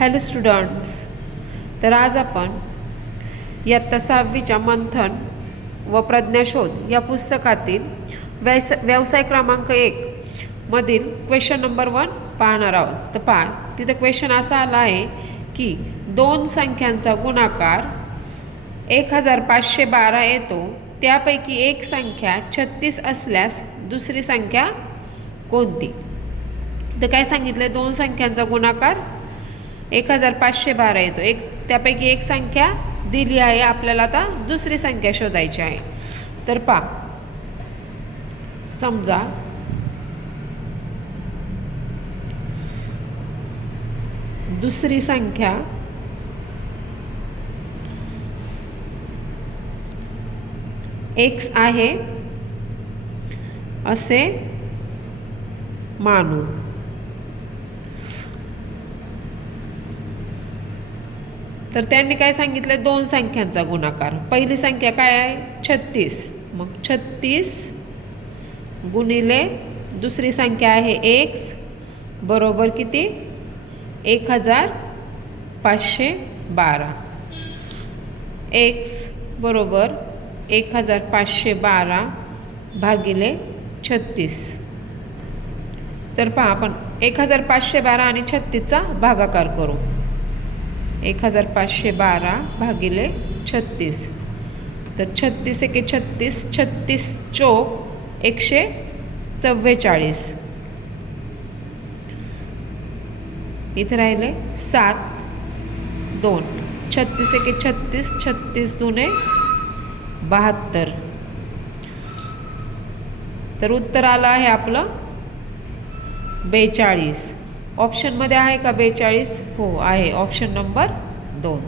Hello students, तर आज आपण इयत्ता 6वीच्या मंथन व प्रज्ञाशोध या पुस्तकातील व्यवसाय क्रमांक 1 मधील क्वेश्चन नंबर 1 पाहणार आहोत. तर पहा, तिथं क्वेश्चन असा आला आहे की दोन संख्यांचा गुणाकार 1512 येतो, त्यापैकी एक संख्या 36 असल्यास दुसरी संख्या कोणती? तर काय सांगितलं, दोन संख्यांचा गुणाकार 1512 येतो, त्यापैकी एक संख्या दिली आहे, आपल्याला आता दुसरी संख्या शोधायची आहे. तर पहा, समजा दुसरी संख्या x आहे असे मानू. तर त्यांनी काय सांगितलं, दोन संख्यांचा गुणाकार. पहिली संख्या काय आहे, 36. मग 36 गुणिले दुसरी संख्या आहे x बरोबर किती, 1512. x बरोबर 1512 भागिले 36. तर पहा, आपण 1512 आणि 36चा भागाकार करू. 1512 भागिले 36. तर 36 एके 36, 36 चौक 144. इथे राहिले 7 2. 36 एके 36, 36 दुने 72. तर उत्तर आलं आहे आपलं 42. ऑप्शनमध्ये आहे का 42? हो आहे, ऑप्शन नंबर 2.